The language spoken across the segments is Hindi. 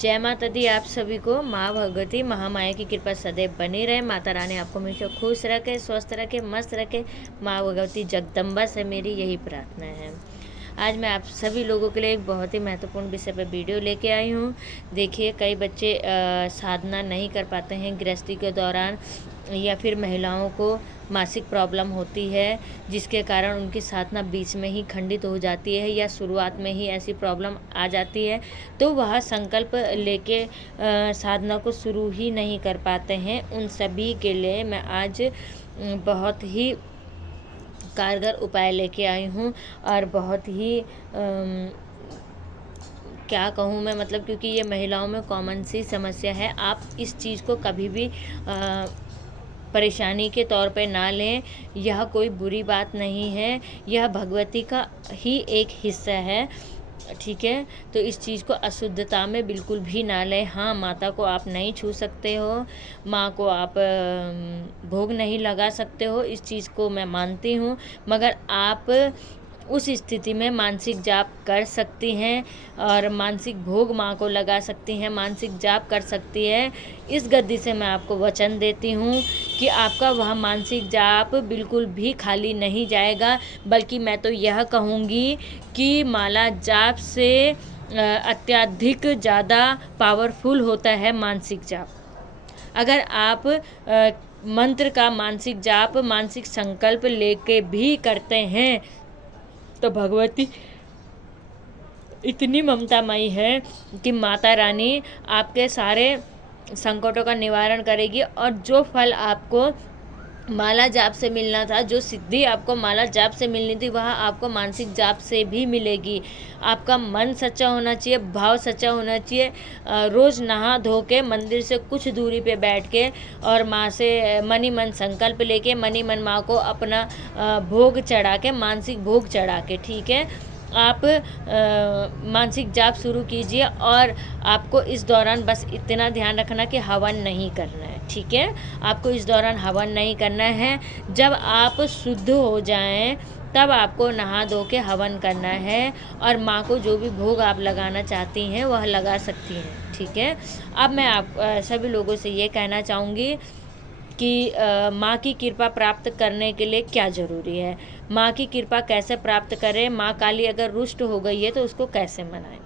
जय माता दी। आप सभी को माँ भगवती महामाया की कृपा सदैव बनी रहे। माता रानी आपको हमेशा खुश रखे, स्वस्थ रखे, मस्त रखे। माँ भगवती जगदम्बा से मेरी यही प्रार्थना है। आज मैं आप सभी लोगों के लिए एक बहुत ही महत्वपूर्ण विषय पर वीडियो लेके आई हूँ। देखिए, कई बच्चे साधना नहीं कर पाते हैं गृहस्थी के दौरान, या फिर महिलाओं को मासिक प्रॉब्लम होती है जिसके कारण उनकी साधना बीच में ही खंडित हो जाती है, या शुरुआत में ही ऐसी प्रॉब्लम आ जाती है तो वह संकल्प लेके साधना को शुरू ही नहीं कर पाते हैं। उन सभी के लिए मैं आज बहुत ही कारगर उपाय लेके आई हूँ, और बहुत ही क्या कहूँ मैं, मतलब क्योंकि ये महिलाओं में कॉमन सी समस्या है। आप इस चीज़ को कभी भी परेशानी के तौर पे ना लें। यह कोई बुरी बात नहीं है, यह भगवती का ही एक हिस्सा है, ठीक है। तो इस चीज़ को अशुद्धता में बिल्कुल भी ना लें। हाँ, माता को आप नहीं छू सकते हो, माँ को आप भोग नहीं लगा सकते हो, इस चीज़ को मैं मानती हूँ, मगर आप उस स्थिति में मानसिक जाप कर सकती हैं और मानसिक भोग माँ को लगा सकती हैं, मानसिक जाप कर सकती है। इस गद्दी से मैं आपको वचन देती हूँ कि आपका वह मानसिक जाप बिल्कुल भी खाली नहीं जाएगा, बल्कि मैं तो यह कहूँगी कि माला जाप से अत्यधिक ज़्यादा पावरफुल होता है मानसिक जाप। अगर आप मंत्र का मानसिक जाप, मानसिक संकल्प लेके भी करते हैं तो भगवती इतनी ममतामयी है कि माता रानी आपके सारे संकटों का निवारण करेगी, और जो फल आपको माला जाप से मिलना था, जो सिद्धि आपको माला जाप से मिलनी थी, वह आपको मानसिक जाप से भी मिलेगी। आपका मन सच्चा होना चाहिए, भाव सच्चा होना चाहिए। रोज़ नहा धो के मंदिर से कुछ दूरी पे बैठ के और माँ से मन ही मन संकल्प लेके, मन ही मन माँ को अपना भोग चढ़ा के, मानसिक भोग चढ़ा के, ठीक है, आप मानसिक जाप शुरू कीजिए। और आपको इस दौरान बस इतना ध्यान रखना कि हवन नहीं करना है, ठीक है। आपको इस दौरान हवन नहीं करना है। जब आप शुद्ध हो जाएं तब आपको नहा धो के हवन करना है, और माँ को जो भी भोग आप लगाना चाहती हैं वह लगा सकती हैं, ठीक है। अब मैं आप सभी लोगों से ये कहना चाहूँगी कि माँ की कृपा प्राप्त करने के लिए क्या ज़रूरी है, माँ की कृपा कैसे प्राप्त करें, माँ काली अगर रुष्ट हो गई है तो उसको कैसे मनाएं,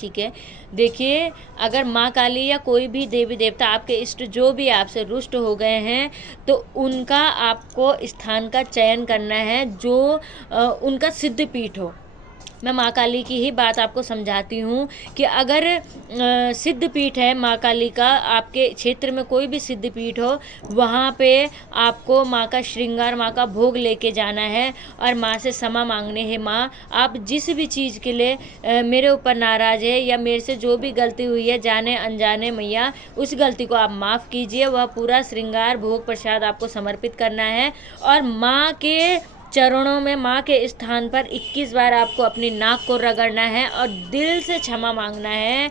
ठीक है। देखिए, अगर माँ काली या कोई भी देवी देवता, आपके इष्ट जो भी आपसे रुष्ट हो गए हैं, तो उनका आपको स्थान का चयन करना है जो उनका सिद्ध पीठ हो। मैं माँ काली की ही बात आपको समझाती हूँ कि अगर सिद्ध पीठ है माँ काली का, आपके क्षेत्र में कोई भी सिद्ध पीठ हो, वहाँ पे आपको माँ का श्रृंगार, माँ का भोग लेके जाना है और माँ से क्षमा मांगने हैं। माँ, आप जिस भी चीज़ के लिए मेरे ऊपर नाराज़ है, या मेरे से जो भी गलती हुई है जाने अनजाने, मैया उस गलती को आप माफ़ कीजिए। वह पूरा श्रृंगार भोग प्रसाद आपको समर्पित करना है, और माँ के चरणों में, माँ के स्थान पर 21 बार आपको अपनी नाक को रगड़ना है और दिल से क्षमा मांगना है।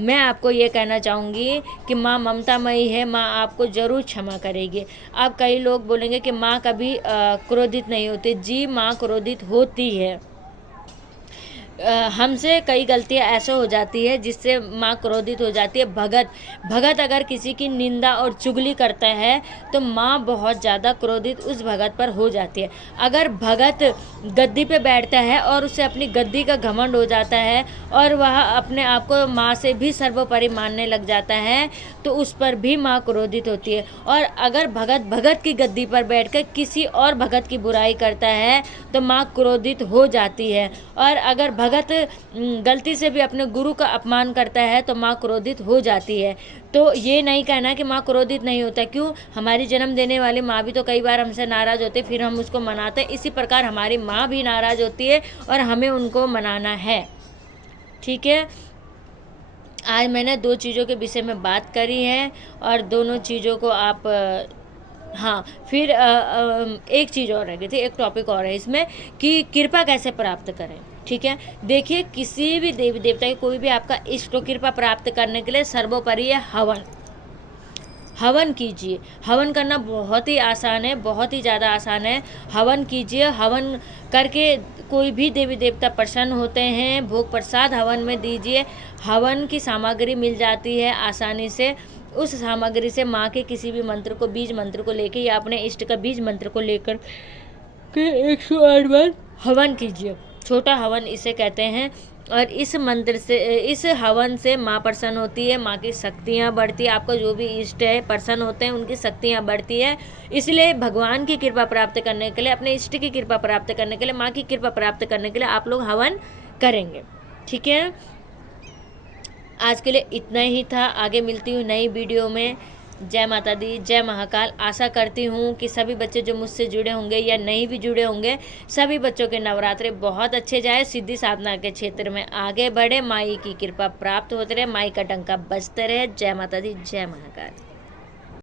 मैं आपको ये कहना चाहूँगी कि माँ ममतामयी है, माँ आपको ज़रूर क्षमा करेगी। अब कई लोग बोलेंगे कि माँ कभी क्रोधित नहीं होती। जी, माँ क्रोधित होती है। हमसे कई गलतियाँ ऐसे हो जाती है जिससे माँ क्रोधित हो जाती है। भगत अगर किसी की निंदा और चुगली करता है तो माँ बहुत ज़्यादा क्रोधित उस भगत पर हो जाती है। अगर भगत गद्दी पे बैठता है और उसे अपनी गद्दी का घमंड हो जाता है और वह अपने आप को माँ से भी सर्वोपरि मानने लग जाता है, तो उस पर भी माँ क्रोधित होती है। और अगर भगत की गद्दी पर बैठकर किसी और भगत की बुराई करता है तो माँ क्रोधित हो जाती है। और अगर भगत गलती से भी अपने गुरु का अपमान करता है तो माँ क्रोधित हो जाती है। तो ये नहीं कहना कि माँ क्रोधित नहीं होता। क्यों, हमारी जन्म देने वाली माँ भी तो कई बार हमसे नाराज़ होती है, फिर हम उसको मनाते हैं। इसी प्रकार हमारी माँ भी नाराज़ होती है और हमें उनको मनाना है, ठीक है। आज मैंने 2 चीज़ों के विषय में बात करी है, और दोनों चीज़ों को आप हाँ, फिर एक चीज़ और रह गई थी, एक टॉपिक और है इसमें कि कृपा कैसे प्राप्त करें, ठीक है। देखिए, किसी भी देवी देवता की, कोई भी आपका इष्ट को कृपा प्राप्त करने के लिए सर्वोपरि है हवन। हवन कीजिए। हवन करना बहुत ही आसान है, बहुत ही ज़्यादा आसान है। हवन कीजिए, हवन करके कोई भी देवी देवता प्रसन्न होते हैं। भोग प्रसाद हवन में दीजिए। हवन की सामग्री मिल जाती है आसानी से। उस सामग्री से माँ के किसी भी मंत्र को, बीज मंत्र को लेके या अपने इष्ट का बीज मंत्र को लेकर के 108 बार हवन कीजिए। छोटा हवन इसे कहते हैं। और इस मंत्र से, इस हवन से माँ प्रसन्न होती है, माँ की शक्तियाँ बढ़ती है। आपका जो भी इष्ट है प्रसन्न होते हैं, उनकी शक्तियाँ बढ़ती है। इसलिए भगवान की कृपा प्राप्त करने के लिए, अपने इष्ट की कृपा प्राप्त करने के लिए, माँ की कृपा प्राप्त करने के लिए आप लोग हवन करेंगे। ठीक है, आज के लिए इतना ही था। आगे मिलती हूँ नई वीडियो में। जय माता दी, जय महाकाल। आशा करती हूँ कि सभी बच्चे जो मुझसे जुड़े होंगे या नहीं भी जुड़े होंगे, सभी बच्चों के नवरात्रे बहुत अच्छे जाए, सिद्धि साधना के क्षेत्र में आगे बढ़े, माई की कृपा प्राप्त होते रहे, माई का डंका बजते रहे। जय माता दी, जय महाकाल।